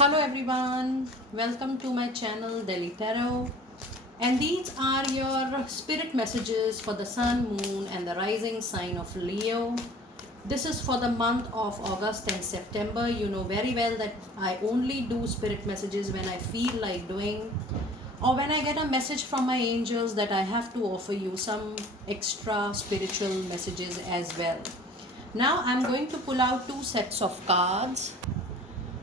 Hello everyone, welcome to my channel Delhi Tarot, and these are your spirit messages for the sun, moon and the rising sign of Leo. This is for the month of August and September. You know very well that I only do spirit messages when I feel like doing, or when I get a message from my angels that I have to offer you some extra spiritual messages as well. Now I'm going to pull out two sets of cards.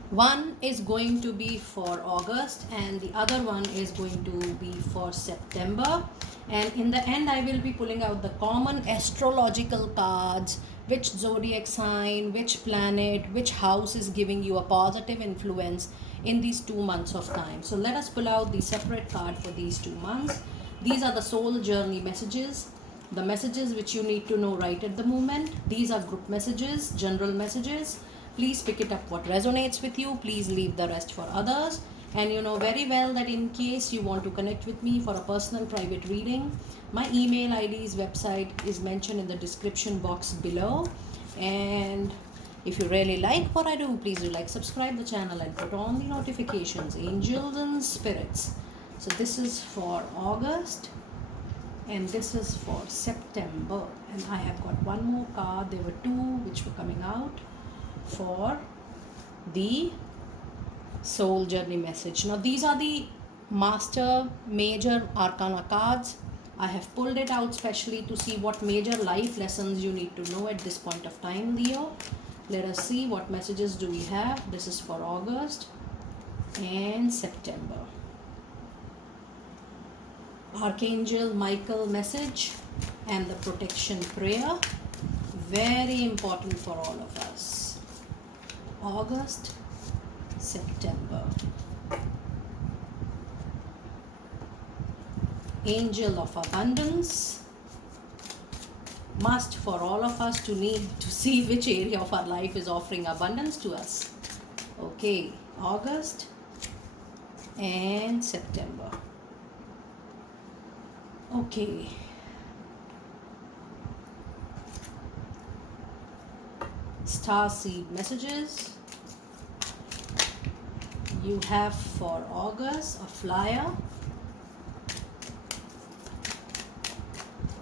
One is going to be for August and the other one is going to be for September. And in the end, I will be pulling out the common astrological cards, which zodiac sign, which planet, which house is giving you a positive influence in these 2 months of time. So let us pull out the separate card for these 2 months. These are the soul journey messages, the messages which you need to know right at the moment. These are group messages, general messages. Please pick it up what resonates with you. Please leave the rest for others. And you know very well that in case you want to connect with me for a personal private reading, my email ID's website is mentioned in the description box below. And if you really like what I do, please do like, subscribe the channel and put on the notifications, angels and spirits. So this is for August and this is for September. And I have got one more card. There were two which were coming out for the soul journey message. Now these are the master major arcana cards. I have pulled it out specially to see what major life lessons you need to know at this point of time, Leo. Let us see what messages do we have. This is for August and September. Archangel Michael message and the protection prayer, very important for all of us. August, September. Angel of abundance, must for all of us to need to see which area of our life is offering abundance to us. Okay, August and September. Okay. Star seed messages. You have for August a flyer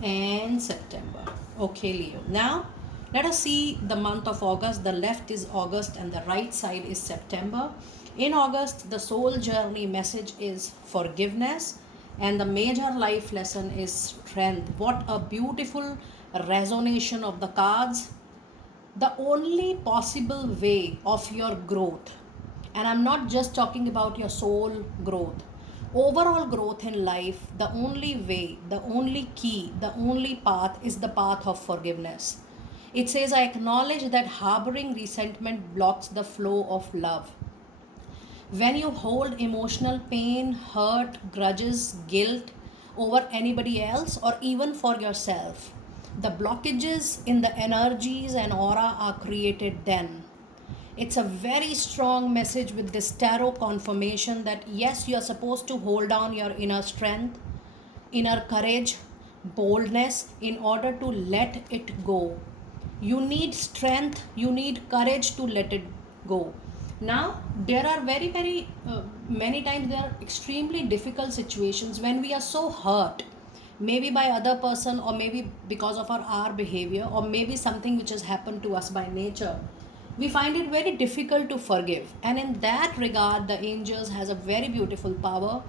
and September. Okay, Leo. Now let us see the month of August. The left is August and the right side is September. In August, the soul journey message is forgiveness and the major life lesson is strength. What a beautiful resonation of the cards. The only possible way of your growth, and I'm not just talking about your soul growth, overall growth in life, the only way, the only key, the only path is the path of forgiveness. It says, I acknowledge that harboring resentment blocks the flow of love. When you hold emotional pain, hurt, grudges, guilt over anybody else or even for yourself, the blockages in the energies and aura are created then. It's a very strong message with this tarot confirmation that yes, you are supposed to hold on your inner strength, inner courage, boldness in order to let it go. You need strength, you need courage to let it go. Now, there are very many times there are extremely difficult situations when we are so hurt, maybe by other person or maybe because of our behavior or maybe something which has happened to us by nature. We find it very difficult to forgive, and in that regard the angels has a very beautiful power,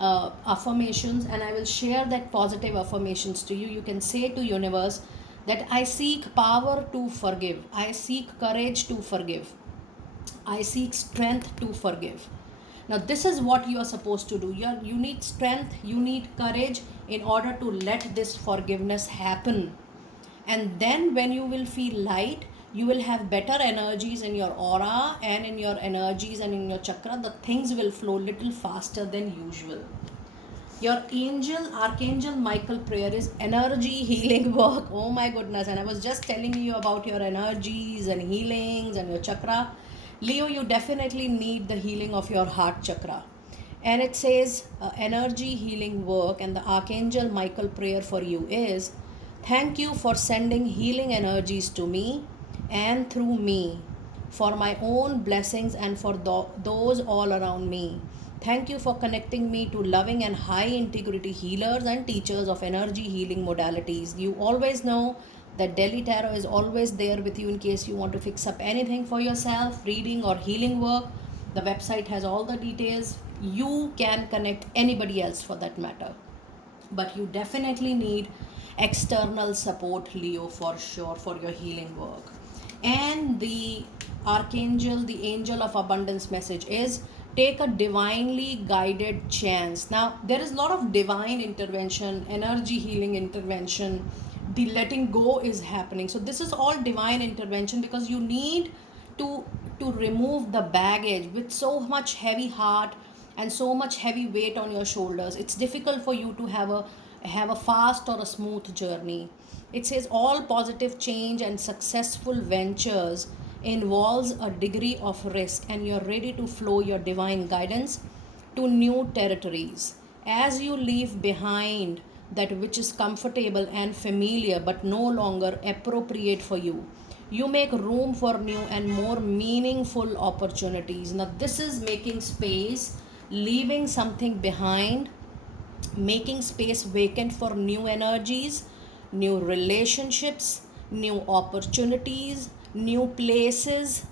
affirmations, and I will share that positive affirmations to you. You can say to universe that I seek power to forgive, I seek courage to forgive, I seek strength to forgive. Now this is what you are supposed to do. You need strength, you need courage in order to let this forgiveness happen. And then when you will feel light, you will have better energies in your aura and in your energies and in your chakra. The things will flow little faster than usual. Your Archangel Michael prayer is energy healing work. Oh my goodness. And I was just telling you about your energies and healings and your chakra. Leo, you definitely need the healing of your heart chakra. And it says energy healing work, and the Archangel Michael prayer for you is, thank you for sending healing energies to me and through me. for my own blessings, and for those all around me. Thank you for connecting me to loving and high integrity healers and teachers of energy healing modalities. You always know that Delhi Tarot is always there with you in case you want to fix up anything for yourself, reading or healing work. The website has all the details. You can connect anybody else for that matter. But you definitely need external support, Leo, for sure, for your healing work. And the archangel, the angel of abundance message is take a divinely guided chance. Now there is a lot of divine intervention, energy healing intervention, the letting go is happening. So this is all divine intervention, because you need to remove the baggage with so much heavy heart and so much heavy weight on your shoulders. It's difficult for you to have a fast or a smooth journey. It says all positive change and successful ventures involves a degree of risk, and you're ready to flow your divine guidance to new territories. As you leave behind that which is comfortable and familiar but no longer appropriate for you, you make room for new and more meaningful opportunities. Now this is making space, leaving something behind, making space vacant for new energies, new relationships, new opportunities, new places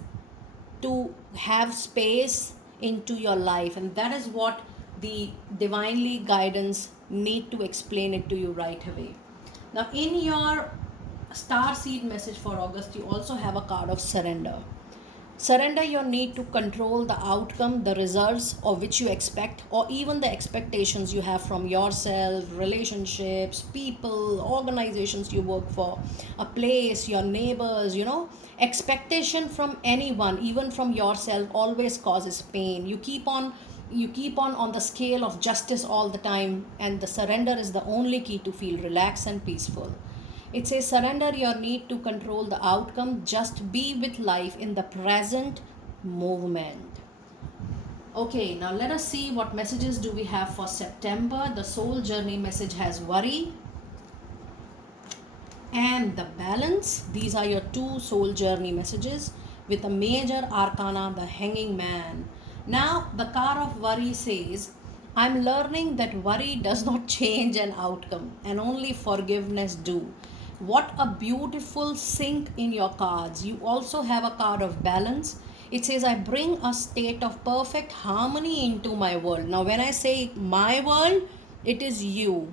to have space into your life. And that is what the divinely guidance need to explain it to you right away. Now in your star seed message for August, you also have a card of surrender. Surrender your need to control the outcome, the results of which you expect, or even the expectations you have from yourself, relationships, people, organizations you work for, a place, your neighbors, expectation from anyone, even from yourself, always causes pain. You keep on the scale of justice all the time, and the surrender is the only key to feel relaxed and peaceful. It says surrender your need to control the outcome, just be with life in the present movement. Okay, now let us see what messages do we have for September. The soul journey message has worry and the balance. These are your two soul journey messages with a major arcana, the hanging man. Now the card of worry says, I'm learning that worry does not change an outcome and only forgiveness do. What a beautiful sync in your cards. You also have a card of balance. It says, I bring a state of perfect harmony into my world. Now when I say my world, it is you,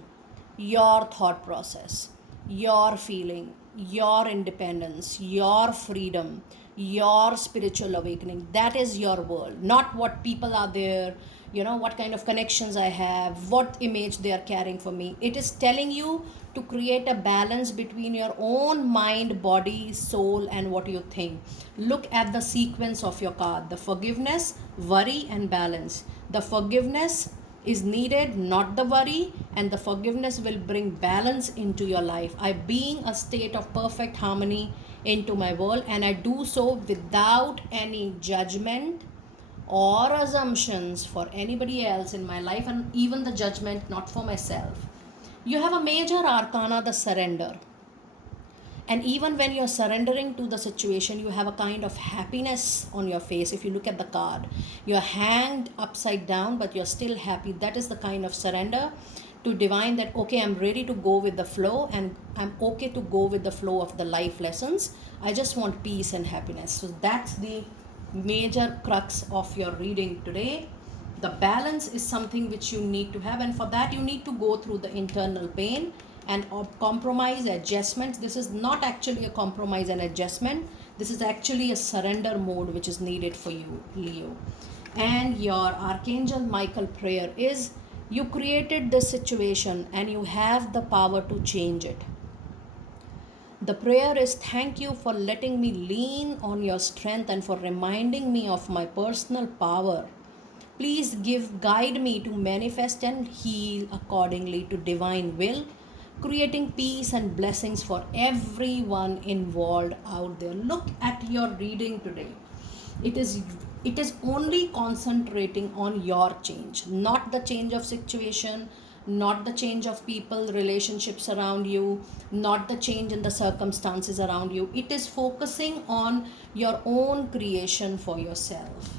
your thought process, your feeling, your independence, your freedom, your spiritual awakening. That is your world, not what people are there, what kind of connections I have, what image they are carrying for me. It is telling you to create a balance between your own mind, body, soul, and what you think. Look at the sequence of your card: the forgiveness, worry, and balance. The forgiveness is needed, not the worry, and the forgiveness will bring balance into your life. I being a state of perfect harmony into my world, and I do so without any judgment or assumptions for anybody else in my life, and even the judgment not for myself. You have a major arcana, the surrender. And even when you're surrendering to the situation, you have a kind of happiness on your face. If you look at the card, you're hanged upside down, but you're still happy. That is the kind of surrender to divine, that okay, I'm ready to go with the flow, and I'm okay to go with the flow of the life lessons. I just want peace and happiness. So that's the major crux of your reading today. The balance is something which you need to have, and for that you need to go through the internal pain and compromise, adjustments. This is not actually a compromise and adjustment. This is actually a surrender mode which is needed for you, Leo. And your Archangel Michael prayer is, you created this situation and you have the power to change it. The prayer is, thank you for letting me lean on your strength and for reminding me of my personal power. Please guide me to manifest and heal accordingly to divine will, creating peace and blessings for everyone involved out there. Look at your reading today. It is only concentrating on your change, not the change of situation, not the change of people, relationships around you, not the change in the circumstances around you. It is focusing on your own creation for yourself.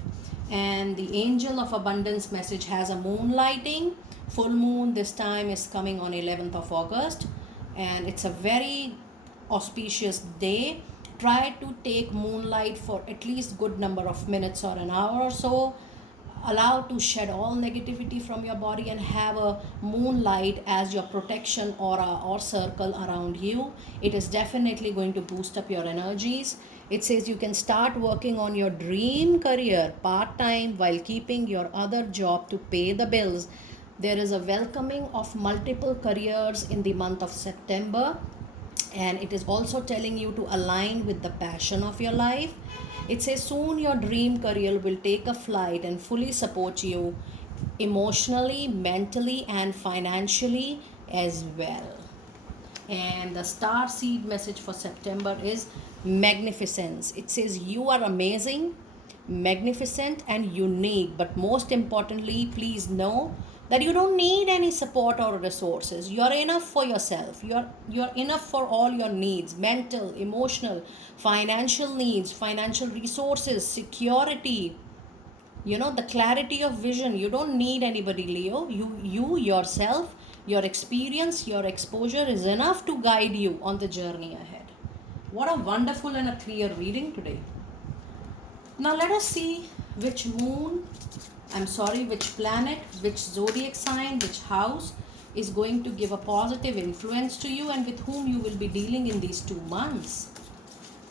And the angel of abundance message has a moonlighting. Full moon this time is coming on 11th of August, and it's a very auspicious day. Try to take moonlight for at least good number of minutes or an hour or so. Allow to shed all negativity from your body and have a moonlight as your protection aura or circle around you. It is definitely going to boost up your energies. It says you can start working on your dream career part-time while keeping your other job to pay the bills. There is a welcoming of multiple careers in the month of September, and it is also telling you to align with the passion of your life. It says soon your dream career will take a flight and fully support you emotionally, mentally, and financially as well. And the star seed message for September is magnificence. It says you are amazing, magnificent, and unique, but most importantly, please know that you don't need any support or resources. You're enough for yourself. You're enough for all your needs, mental, emotional, financial needs, financial resources, security, the clarity of vision. You don't need anybody, Leo. You yourself, your experience, your exposure is enough to guide you on the journey ahead. What a wonderful and a clear reading today. Now let us see which which planet, which zodiac sign, which house is going to give a positive influence to you and with whom you will be dealing in these 2 months.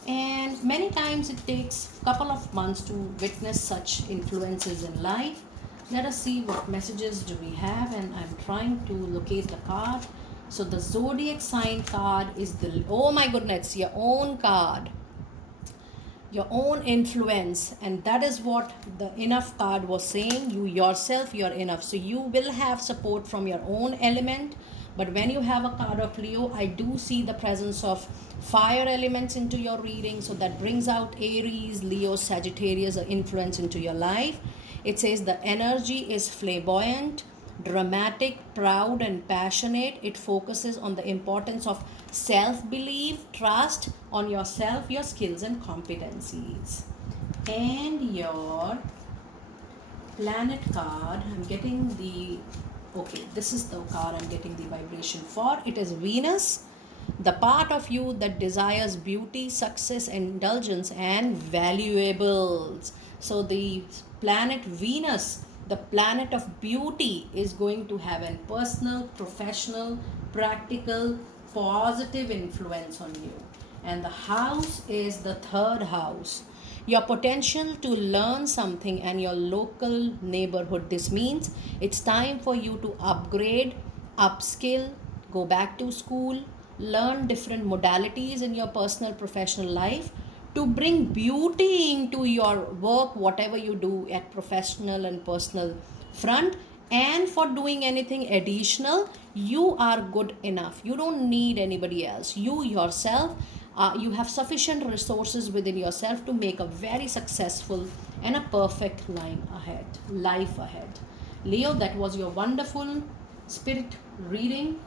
And many times it takes a couple of months to witness such influences in life. Let us see what messages do we have, and I'm trying to locate the card. So the zodiac sign card is oh my goodness, your own card, your own influence, and that is what the enough card was saying. You yourself, you're enough. So you will have support from your own element. But when you have a card of Leo, I do see the presence of fire elements into your reading. So that brings out Aries, Leo, Sagittarius influence into your life. It says the energy is flamboyant, dramatic, proud, and passionate. It focuses on the importance of self-belief, trust on yourself, your skills and competencies. And your planet card, I'm getting this is the card I'm getting the vibration for. It is Venus, the part of you that desires beauty, success, indulgence, and valuables. So the planet Venus, the planet of beauty, is going to have a personal, professional, practical, positive influence on you. And the house is the 3rd house. Your potential to learn something and your local neighborhood. This means it's time for you to upgrade, upskill, go back to school, learn different modalities in your personal professional life to bring beauty into your work, whatever you do at professional and personal front. And for doing anything additional, you are good enough. You don't need anybody else. You yourself, you have sufficient resources within yourself to make a very successful and a perfect life ahead. Leo, that was your wonderful spirit reading.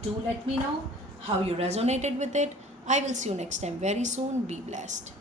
Do let me know how you resonated with it. I will see you next time very soon. Be blessed.